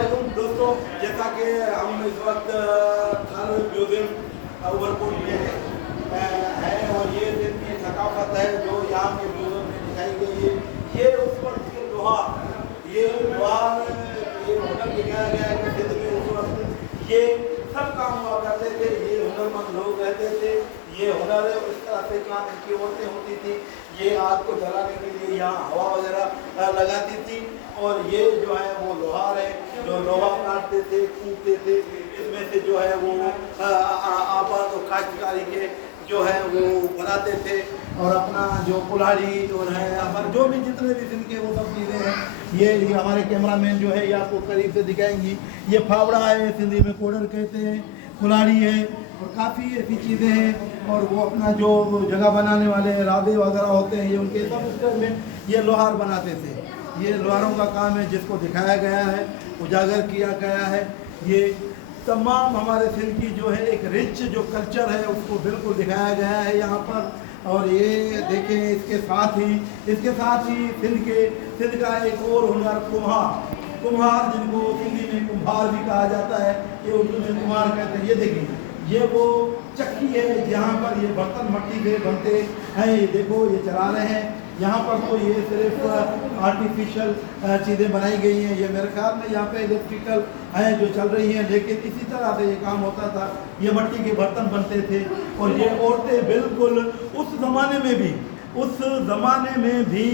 अस्सलामुअलैकुम दोस्तों, जैसा कि हम इस वक्त थार म्यूजियम ओवरकोट में है और ये दिन की थकाफत है जो यहाँ के म्यूजियम में दिखाई गई है। ये उस वक्त के लोहार ये होटल दिखाया गया है कि सिंध में उस वक्त ये सब काम हुआ करते थे, ये हुनरमंद लोग रहते थे, ये हुनर इस तरह से काम की औरतें होती थी, ये आग को जलाने के लिए यहाँ हवा वगैरह लगाती थी। और ये जो है वो लोहार है जो लोहा काटते थे, कूटते थे, इसमें से जो है वो आबाद और काश्तकारी के जो है वो बनाते थे और अपना जो कुल्हाड़ी और है हमारे जो भी जितने भी जिनके वो सब चीज़ें हैं ये हमारे कैमरामैन जो है ये आपको करीब से दिखाएंगी। ये फावड़ा है, सिंधी में कोडर कहते हैं, कुल्हाड़ी है और काफ़ी ऐसी चीज़ें हैं। और वो अपना जो जगह बनाने वाले राधे वगैरह होते हैं ये उनके सब उस में ये लोहार बनाते थे। ये लोहारों का काम है जिसको दिखाया गया है, उजागर किया गया है। ये तमाम हमारे सिंध की जो है एक रिच जो कल्चर है उसको बिल्कुल दिखाया गया है यहाँ पर। और ये देखें इसके साथ ही सिंध का एक और हुनर कुम्हार जिनको हिंदी में कुम्हार भी कहा जाता है, ये उर्दू में कुम्हार कहते हैं। ये देखिए ये वो चक्की है जहाँ पर ये बर्तन मट्टी से बनते हैं। ये देखो ये चला रहे हैं यहाँ पर, तो ये सिर्फ आर्टिफिशियल चीज़ें बनाई गई हैं। ये मेरे ख्याल में यहाँ पे इलेक्ट्रिकल हैं जो चल रही हैं, लेकिन इसी तरह से ये काम होता था। ये मट्टी के बर्तन बनते थे और ये औरतें बिल्कुल उस ज़माने में भी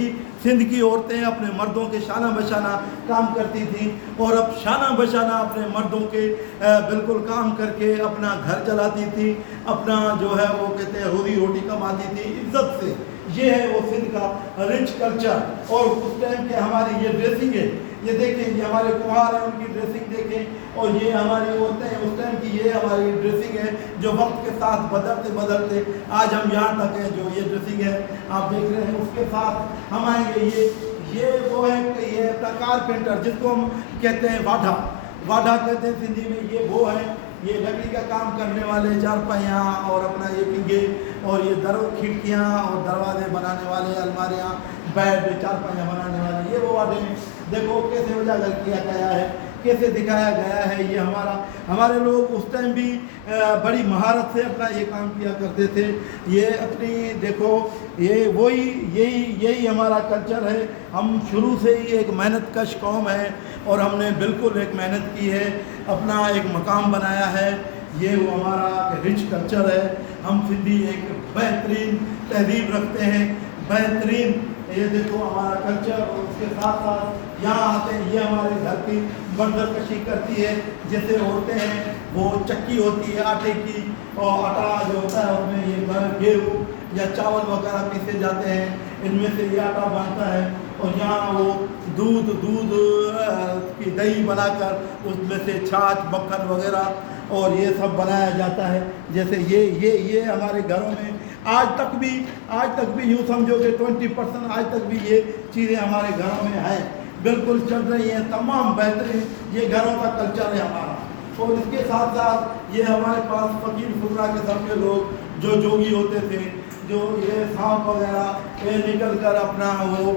सिंध की औरतें अपने मर्दों के शाना बशाना काम करती थी और अब शाना बशाना अपने मर्दों के बिल्कुल काम करके अपना घर चलाती थी, अपना जो है वो कहते हैं रोजी रोटी कमाती थी इज्जत से। ये है वो सिंध का रिच कल्चर। और उस टाइम के हमारी ये ड्रेसिंग है, ये देखें, ये हमारे कुम्हार हैं उनकी ड्रेसिंग देखें और ये हमारी औरतें हैं उस टाइम की, ये हमारी ड्रेसिंग है जो वक्त के साथ बदलते आज हम यहाँ तक हैं जो ये ड्रेसिंग है आप देख रहे हैं। उसके साथ हम आएंगे ये वो है ये कारपेंटर जिसको हम कहते हैं वाढा कहते हैं सिंधी में। ये वो है ये लकड़ी का काम करने वाले चारपाइयाँ और अपना ये पिंगे और ये खिड़कियाँ और दरवाजे बनाने वाले, अलमारियाँ, बेड, चारपाइयाँ बनाने वाले, ये वो वाले देखो कैसे उजागर किया गया है, कैसे दिखाया गया है। ये हमारे लोग उस टाइम भी बड़ी महारत से अपना ये काम किया करते थे। ये अपनी देखो ये यही हमारा कल्चर है। हम शुरू से ही एक मेहनत कश कौम है और हमने बिल्कुल एक मेहनत की है, अपना एक मकाम बनाया है। ये वो हमारा रिच कल्चर है। हम सिंधी एक बेहतरीन तहजीब रखते हैं, बेहतरीन ये देखो हमारा कल्चर। और उसके साथ साथ यहाँ आते हैं, ये हमारे घर की मंजर कशी करती है। जैसे होते हैं वो चक्की होती है आटे की और आटा जो होता है उसमें ये गेहूँ या चावल वगैरह पीसे जाते हैं, इनमें से ये आटा बनता है। और यहाँ वो दूध की दही बनाकर उसमें से छाछ मक्खन वगैरह और ये सब बनाया जाता है। जैसे ये हमारे घरों में आज तक भी यूँ समझो कि 20% आज तक भी ये चीज़ें हमारे घरों में हैं, बिल्कुल चल रही हैं, तमाम बेहतरीन ये घरों का कल्चर है हमारा। और इसके साथ साथ ये हमारे पास फकीर फुकरा के सब के लोग जो जोगी होते थे, जो ये सांप वगैरह ये निकल कर अपना वो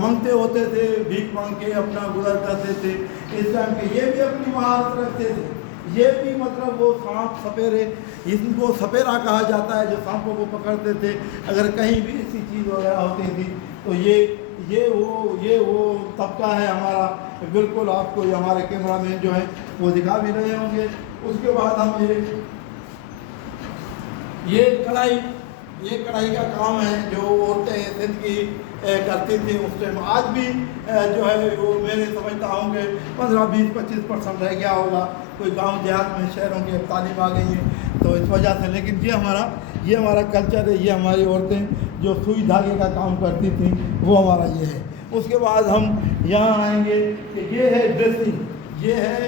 मांगते होते थे, भीख मांग के अपना गुजर करते थे। इस टाइम के ये भी अपनी महारत रखते थे। ये भी मतलब वो सांप सपेरे, इनको सपेरा कहा जाता है, जो सांपों को पकड़ते थे। अगर कहीं भी ऐसी चीज़ वगैरह होती थी तो ये वो तबका है हमारा। बिल्कुल आपको ये हमारे कैमरामैन जो है वो दिखा भी रहे होंगे। उसके बाद हम ये कढ़ाई का काम है जो औरतें सिंध की करती थी उस टाइम। आज भी जो है वो मेरे समझता हूँ कि 15-20-25% रह गया होगा। कोई गांव देहात में शहरों की अब तालीम आ गई है तो इस वजह से। लेकिन ये हमारा कल्चर है। ये हमारी औरतें जो सुई धागे का काम करती थी वो हमारा ये है। उसके बाद हम यहाँ आएंगे कि ये है ड्रेसिंग, ये है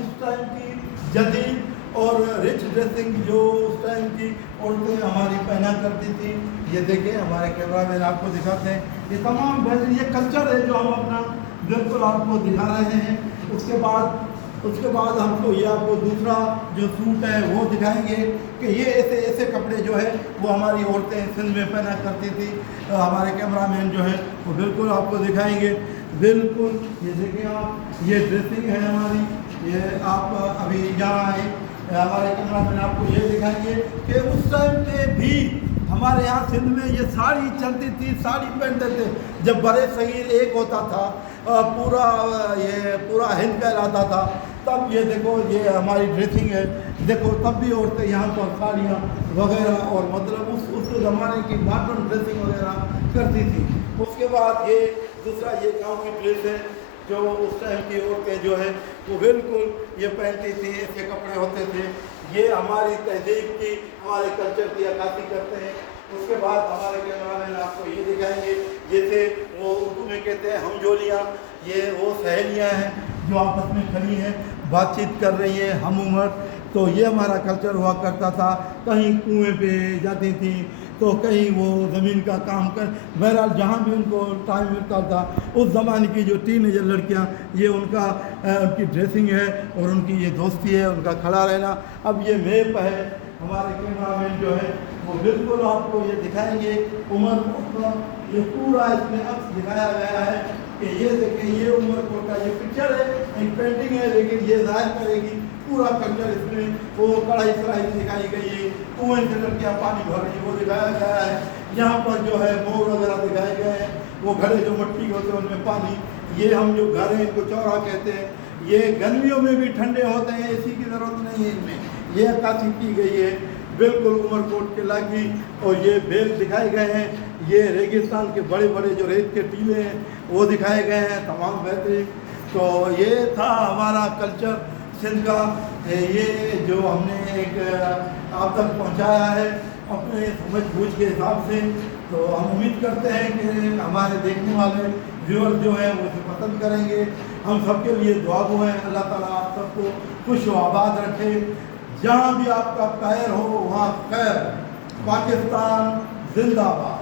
उस टाइम की जदीद और रिच ड्रेसिंग जो उस टाइम की औरतें हमारी पहना करती थी। ये देखें हमारे कैमरामैन आपको दिखाते हैं। ये तमाम ये कल्चर है जो हम अपना बिल्कुल आपको दिखा रहे हैं। उसके बाद हमको ये आपको दूसरा जो सूट है वो दिखाएंगे कि ये ऐसे कपड़े जो है वो हमारी औरतें सिंध में पहना करती थी। हमारे कैमरामैन जो है वो बिल्कुल आपको दिखाएंगे। بالکل یہ دیکھیں آپ، یہ ڈریسنگ ہے ہماری، یہ آپ ابھی جہاں آئے ہمارے کیمرہ مین آپ کو یہ دکھائیں گے کہ اس ٹائم پہ بھی ہمارے یہاں سندھ میں یہ ساڑی چلتی تھی، ساڑی پہنتے تھے جب برے صغیر ایک ہوتا تھا، پورا ہند کہلاتا تھا، تب یہ دیکھو یہ ہماری ڈریسنگ ہے، دیکھو تب بھی عورتیں یہاں پر ساڑیاں وغیرہ اور مطلب اس زمانے کی ماڈرن ڈریسنگ وغیرہ کرتی تھی۔ اس کے بعد یہ دوسرا یہ گاؤں کی ڈریس ہے جو اس ٹائم کی عورتیں جو ہے وہ بالکل یہ پہنتی تھی، ایسے کپڑے ہوتے تھے۔ یہ ہماری تہذیب کی، ہمارے کلچر کی عکاسی کرتے ہیں۔ اس کے بعد ہمارے کیمرہ مین آپ کو یہ دکھائیں گے، جیسے وہ اردو میں کہتے ہیں ہم جولیاں، یہ وہ سہیلیاں ہیں جو آپس میں کھڑی ہیں، بات چیت کر رہی ہیں، ہم عمر۔ تو یہ ہمارا کلچر ہوا کرتا تھا، کہیں کنویں پہ جاتی تھیں تو کہیں وہ زمین کا کام کر، بہرحال جہاں بھی ان کو ٹائم ملتا تھا۔ اس زمانے کی جو ٹین ایجر لڑکیاں، یہ ان کی ڈریسنگ ہے اور ان کی یہ دوستی ہے، ان کا کھڑا رہنا۔ اب یہ میپ ہے، ہمارے کیمرہ مین جو ہے وہ بالکل آپ کو یہ دکھائیں گے عمر کوٹ کا، یہ پورا اس میں عکس دکھایا گیا ہے کہ یہ دیکھیں یہ عمر کوٹ کا یہ پکچر ہے، ایک پینٹنگ ہے لیکن یہ ظاہر کرے گی پورا کلچر۔ اس میں وہ کڑھائی سرائی دکھائی گئی ہے، کنویں سے لڑکیاں پانی بھر رہی وہ دکھایا گیا ہے، یہاں پر جو ہے مور وغیرہ دکھائے گئے ہیں، وہ گھڑے جو مٹی کے ہوتے ہیں ان میں پانی، یہ ہم جو گھر ہیں ان کو چورا کہتے ہیں، یہ گرمیوں میں بھی ٹھنڈے ہوتے ہیں، اے سی کی ضرورت نہیں ہے ان میں، یہ عکاسی کی گئی ہے بالکل عمر کوٹ کے علاقی۔ اور یہ بیل دکھائے گئے ہیں، یہ ریگستان کے بڑے بڑے جو ریت کے ٹیلے ہیں وہ دکھائے گئے ہیں، تمام بہترین۔ تو یہ تھا ہمارا کلچر سندھ کا، یہ جو ہم نے ایک آپ تک پہنچایا ہے اپنے سمجھ بوجھ کے حساب سے۔ تو ہم امید کرتے ہیں کہ ہمارے دیکھنے والے ویور جو ہیں وہ اسے پسند کریں گے۔ ہم سب کے لیے دعا گو ہیں، اللہ تعالیٰ آپ سب کو خوش و آباد رکھے، جہاں بھی آپ کا پیر ہو وہاں خیر۔ پاکستان زندہ باد۔